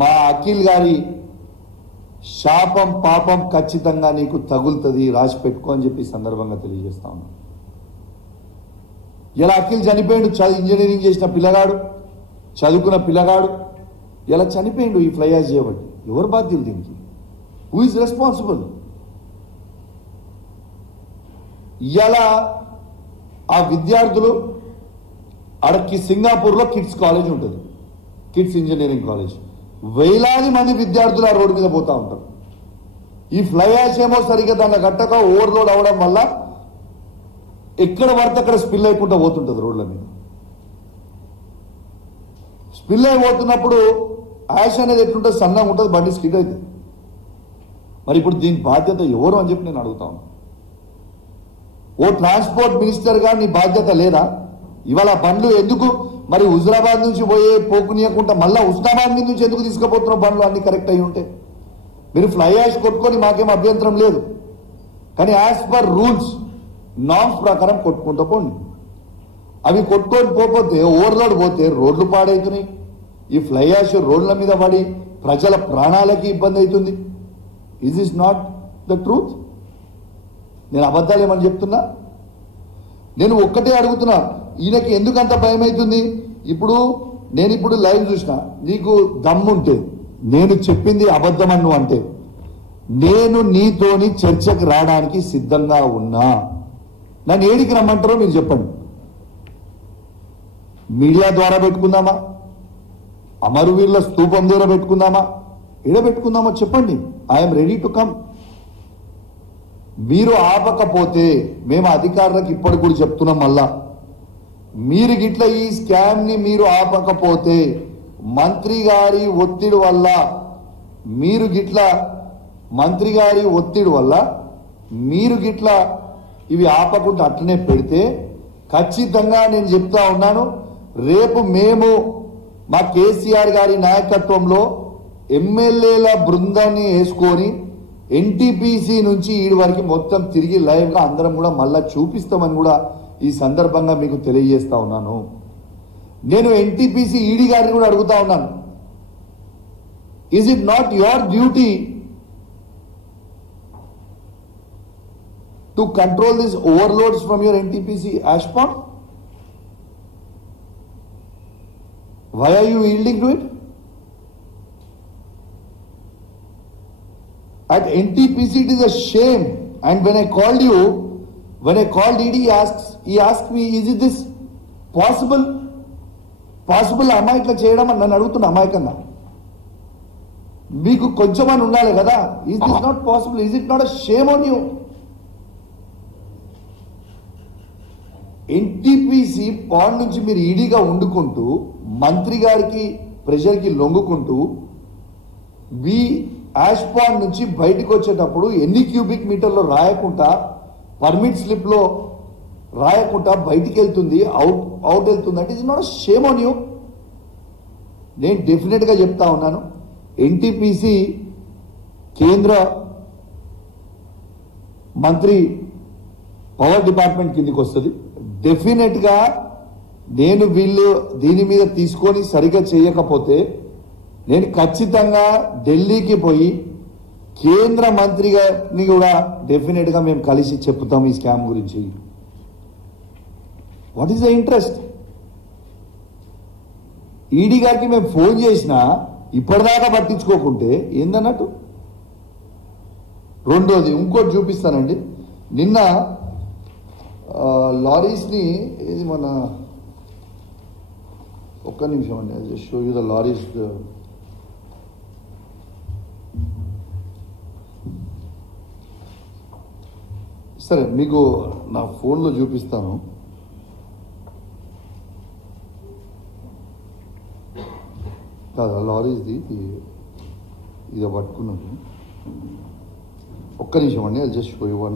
మా అఖిల్ గారి శాపం పాపం ఖచ్చితంగా నీకు తగులుతుంది, రాసి పెట్టుకో అని చెప్పి సందర్భంగా తెలియజేస్తా ఉన్నా. ఇలా అఖిల్ చనిపోయాడు, ఇంజనీరింగ్ చేసిన పిల్లగాడు, చదువుకున్న పిల్లగాడు ఇలా చనిపోయాడు ఈ ఫ్లై యాష్ చేయబట్టి. ఎవరు బాధ్యులు దీనికి? Who is responsible? ఇలా ఆ విద్యార్థులు అడకి సింగపూర్లో కిడ్స్ కాలేజ్ ఉంటుంది, కిడ్స్ ఇంజనీరింగ్ కాలేజ్. వేలాది మంది విద్యార్థులు ఆ రోడ్డు మీద పోతా ఉంటారు. ఈ ఫ్లై యాష్ ఏమో సరిగ్గా దాన్ని గట్టక ఓవర్లోడ్ అవడం వల్ల ఎక్కడ పడితే అక్కడ స్పిల్ అయిపోతూ పోతుంటుంది రోడ్ల మీద. స్పిల్ అయిపోతున్నప్పుడు యాష్ అనేది ఎట్లుంటుంది, సన్నగా ఉంటుంది, బండి స్కిడ్ అవుతుంది. మరి ఇప్పుడు దీని బాధ్యత ఎవరు అని చెప్పి నేను అడుగుతా ఉన్నాను. ఓ ట్రాన్స్పోర్ట్ మినిస్టర్గా నీ బాధ్యత లేదా? ఇవాళ బండ్లు ఎందుకు మరి హుజరాబాద్ నుంచి పోయే పోకునియకుండా మళ్ళీ హుస్నాబాద్ నుంచి ఎందుకు తీసుకుపోతున్న బండ్లు అన్ని కరెక్ట్ అయి ఉంటే? మీరు ఫ్లై యాష్ కొట్టుకొని మాకేం అభ్యంతరం లేదు, కానీ యాజ్ పర్ రూల్స్ నామ్స్ ప్రకారం కొట్టుకుంటూ పోండి. అవి కొట్టుకొని పోతే ఓవర్లోడ్ పోతే రోడ్లు పాడవుతున్నాయి. ఈ ఫ్లై యాష్ రోడ్ల మీద పడి ప్రజల ప్రాణాలకి ఇబ్బంది అవుతుంది. Is is not the truth? నేను అబద్ధాలు ఏమని చెప్తున్నా? నేను ఒక్కటే అడుగుతున్నా, ఈయనకి ఎందుకంత భయం అవుతుంది? నేను ఇప్పుడు లైవ్ చూసిన, నీకు దమ్ముంటే నేను చెప్పింది అబద్ధమని నువ్వు అంటే నేను నీతోని చర్చకు రావడానికి సిద్ధంగా ఉన్నా. నన్ను ఏడికి రమ్మంటారో మీరు చెప్పండి. మీడియా ద్వారా పెట్టుకుందామా, అమరవీరుల స్తూపం ద్వారా పెట్టుకుందామా, ఎడ పెట్టుకుందామా చెప్పండి. I'm ready to come. మీరు ఆపకపోతే మేము అధికారులకు ఇప్పటికి కూడా చెప్తున్నాం, మళ్ళా మీరు గిట్ల ఈ స్కామ్ ని మీరు ఆపకపోతే మంత్రి గారి ఒత్తిడి వల్ల మీరు గిట్ల ఇవి ఆపకుండా అట్లనే పెడితే ఖచ్చితంగా నేను చెప్తా ఉన్నాను, రేపు మేము మా కేసీఆర్ గారి నాయకత్వంలో ఎమ్మెల్యేల బృందాన్ని వేసుకొని ఎన్టీపీసీ నుంచి ఈడి వరకు మొత్తం తిరిగి లైవ్ గా అందరం కూడా మళ్ళా చూపిస్తామని కూడా ఈ సందర్భంగా మీకు తెలియజేస్తా ఉన్నాను. నేను ఎన్టీపీసీ ఈడీ గారిని కూడా అడుగుతా ఉన్నాను, is it not your duty to control this overloads from your NTPC ash pond? Why are you yielding to it? At NTPC it is a shame, and when I called ED, he asked me, is it this possible? అమ్మా ఇట్లా చేయడం అని నన్ను అడుగుతున్నా అమాయకంగా. మీకు కొంచెమని ఉండాలి కదా. Is this not possible? Is it not a shame on you? NTPC pond నుంచి మీరు ఈడీగా వండుకుంటూ మంత్రి గారికి ప్రెషర్కి లొంగుకుంటూ యాష్ పాండ్ నుంచి బయటకు వచ్చేటప్పుడు ఎన్ని క్యూబిక్ మీటర్లో రాయకుండా, పర్మిట్ స్లిప్ లో రాయకుండా బయటికి వెళ్తుంది, అవుట్ వెళ్తుంది అంటే it's not a shame on you? నేను డెఫినెట్ గా చెప్తా ఉన్నాను, ఎన్టీపీసీ కేంద్ర మంత్రి పవర్ డిపార్ట్మెంట్ కిందికి వస్తుంది. డెఫినెట్ గా నేను వీళ్ళు దీని మీద తీసుకొని సరిగా చేయకపోతే నేను ఖచ్చితంగా ఢిల్లీకి పోయి కేంద్ర మంత్రి గారిని కూడా డెఫినెట్ గా మేము కలిసి చెప్తాం ఈ స్కామ్ గురించి. What is the interest? ED గారికి మేము ఫోన్ చేసినా ఇప్పటిదాకా పట్టించుకోకుంటే ఏందన్నట్టు? రెండోది ఇంకోటి చూపిస్తానండి. నిన్న లారీస్ని ఏది మన ఒక్క నిమిషం అండి, I just show you the lorries. సరే మీకు నా ఫోన్లో చూపిస్తాను. కాదు లారీస్ది ఇది పట్టుకున్నాను. ఒక్క నిమిషం అండి, I just show you one.